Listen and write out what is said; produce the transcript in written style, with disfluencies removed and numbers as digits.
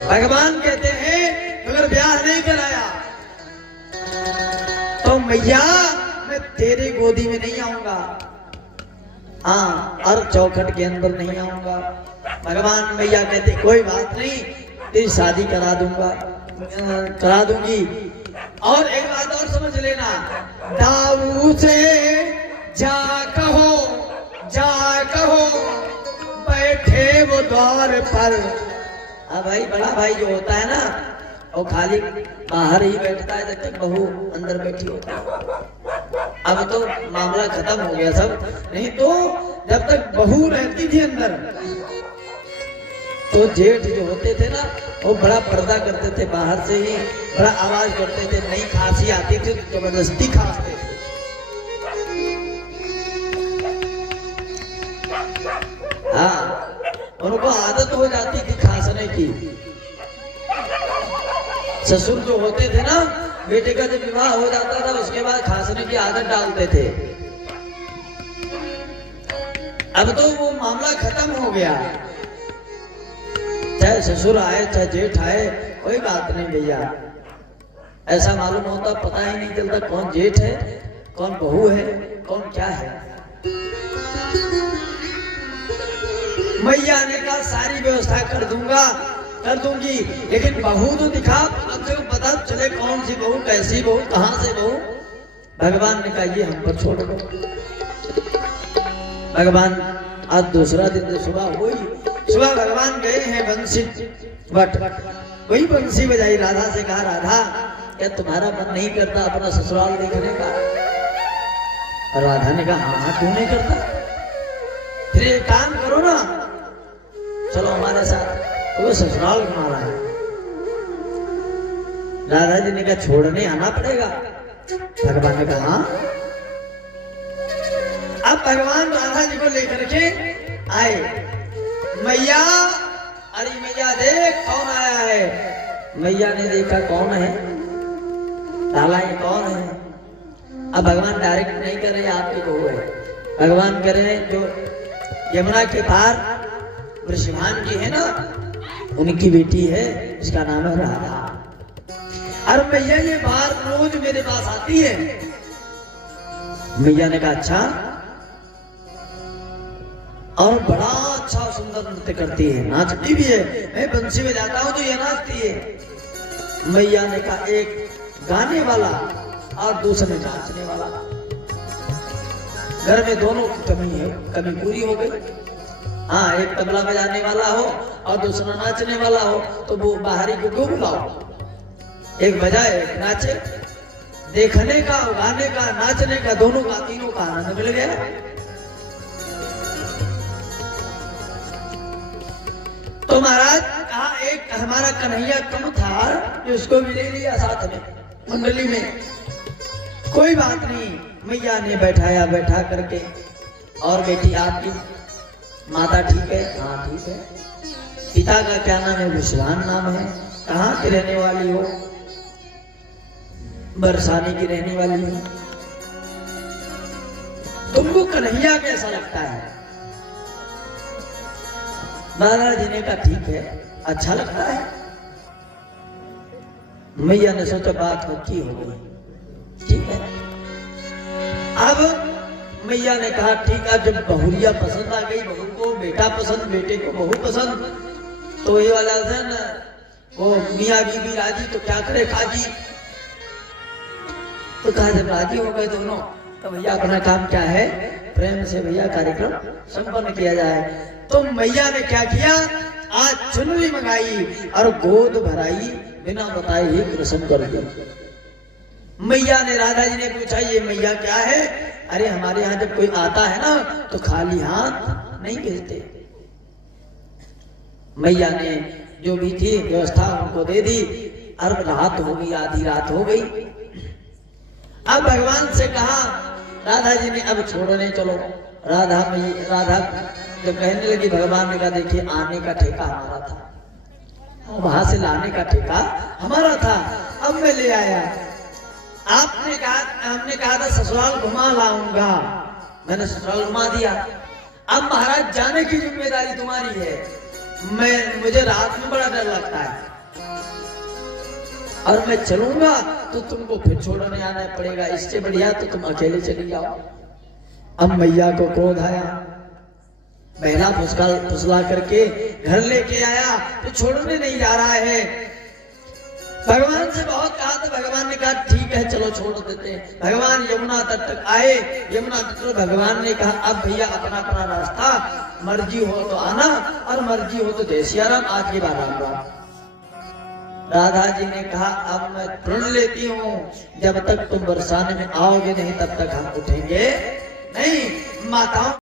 भगवान कहते हैं अगर ब्याह नहीं कराया तो मैया मैं तेरे गोदी में नहीं आऊंगा, हाँ और चौखट के अंदर नहीं आऊंगा। भगवान मैया कहते कोई बात नहीं, तेरी शादी करा दूंगा, करा दूंगी। और एक बात और समझ लेना, दाऊ से जा कहो, जा कहो बैठे वो द्वार पर। हाँ भाई, बड़ा भाई जो होता है ना वो खाली बाहर ही बैठता है जब तक बहू अंदर बैठी होती है। अब तो मामला खत्म हो गया सब, नहीं तो जब तक बहू रहती थी अंदर तो जेठ जो होते थे ना वो बड़ा पर्दा करते थे, बाहर से ही बड़ा आवाज करते थे, नहीं खांसी आती थी तो जबरदस्ती खांसते थे। हाँ, उनको आदत हो जाती थी खांसने की। ससुर जो होते थे ना, बेटे का जब विवाह हो जाता था उसके बाद खांसने की आदत डालते थे। अब तो वो मामला खत्म हो गया, चाहे ससुर आए चाहे जेठ आए कोई बात नहीं भैया। ऐसा मालूम होता पता ही नहीं चलता कौन जेठ है कौन बहू है कौन क्या है। मैया ने कहा सारी व्यवस्था कर दूंगा, कर दूंगी, लेकिन बहू तो दिखा, अब तो पता चले कौन सी बहू, कैसी बहू, कहां से बहू। भगवान ने कहा ये हम पर छोड़ दो। भगवान आज दूसरा दिन सुबह हुई, सुबह भगवान गए हैं बंसी बट वही बंसी बजाई, राधा से कहा राधा क्या तुम्हारा मन नहीं करता अपना ससुराल देखने का? और राधा ने कहा हाँ क्यों नहीं करता, फिर एक काम करो ना, चलो हमारे साथ, वो ससुराल घुमा रहा है। राधा जी ने कहा छोड़ने आना पड़ेगा। भगवान ने कहा हाँ। अब भगवान राधा जी को लेकर के आए। मैया, अरे मैया देख कौन आया है। मैया ने देखा कौन है, डाला ये कौन है। अब भगवान डायरेक्ट नहीं कर रहे आपकी बहू है, भगवान कर रहे जो यमुना के पार वृषभान की है ना उनकी बेटी है, इसका नाम है राधा। और मैया ये बार रोज मेरे पास आती है। मैया ने कहा अच्छा, और बड़ा अच्छा सुंदर नृत्य करती है, नाचती भी है, मैं बंसी में जाता हूं तो ये नाचती है। मैया ने कहा एक गाने वाला और दूसरे नाचने वाला, घर में दोनों की कमी है, कमी पूरी हो गई। हाँ, एक तबला बजाने वाला हो और दूसरा नाचने वाला हो तो वो बाहरी को क्यों बुलाओ, एक बजाए एक नाचे। देखने का, गाने का, नाचने का, दोनों का, तीनों का आनंद मिल गया। तो महाराज कहा एक हमारा कन्हैया कम था, उसको भी ले लिया साथ में मंडली में। कोई बात नहीं, मैया ने बैठाया, बैठा करके, और बेटी आपकी माता ठीक है? हाँ ठीक है। पिता का क्या नाम है? विश्वान नाम है। कहाँ की रहने वाली हो? बरसाने की रहने वाली हो। तुमको कन्हैया कैसा लगता है? महाराज जी ने कहा ठीक है, अच्छा लगता है। मैया ने सोचा बात पक्की हो गई, ठीक है। अब मैया ने कहा ठीक है, जब बहुरिया पसंद आ गई, बहू को बेटा पसंद, बेटे को बहू पसंद, तो ये वाला था ना वो मियाँ बीबी राजी तो क्या करे काजी। तो कहा जब राजी हो गए दोनों तो भैया अपना काम क्या है, प्रेम से भैया कार्यक्रम संपन्न किया जाए। तो मैया ने क्या किया, आज चुनरी मंगाई और गोद भराई, बिना बताए ही कृष्ण कर दिया। मैया ने, राधा जी ने पूछा ये मैया क्या है? अरे हमारे यहाँ जब कोई आता है ना तो खाली हाथ नहीं भेजते। मैया ने जो भी थी व्यवस्था उनको दे दी। और रात हो गई, आधी रात हो गई। अब भगवान से कहा, राधा जी ने अब छोड़ने चलो। राधा जब कहने लगी, भगवान ने कहा देखिए आने का ठेका हमारा था, वहां से लाने का ठेका हमारा था, अब मैं ले आया। आपने कहा, हमने कहा था ससुराल घुमा लाऊंगा, मैंने ससुराल घुमा दिया। अब महाराज जाने की जिम्मेदारी तुम्हारी है। मुझे रात में बड़ा डर लगता है, और मैं चलूंगा तो तुमको फिर छोड़ने आना पड़ेगा, इससे बढ़िया तो तुम अकेले चली जाओ। अब मैया को क्रोध आया, बहना फुसला करके घर लेके आया तो छोड़ने नहीं जा रहा है। भगवान से बहुत कहा तो भगवान ने कहा ठीक है चलो छोड़ देते हैं। भगवान यमुना तट तक आए, यमुना तट पर भगवान ने कहा अब भैया अपना अपना रास्ता, मर्जी हो तो आना और मर्जी हो तो जय सिया राम, आज के बाद राम राम। राधा जी ने कहा अब मैं प्रण लेती हूँ, जब तक तुम बरसाने में आओगे नहीं तब तक हम उठेंगे नहीं। माताओं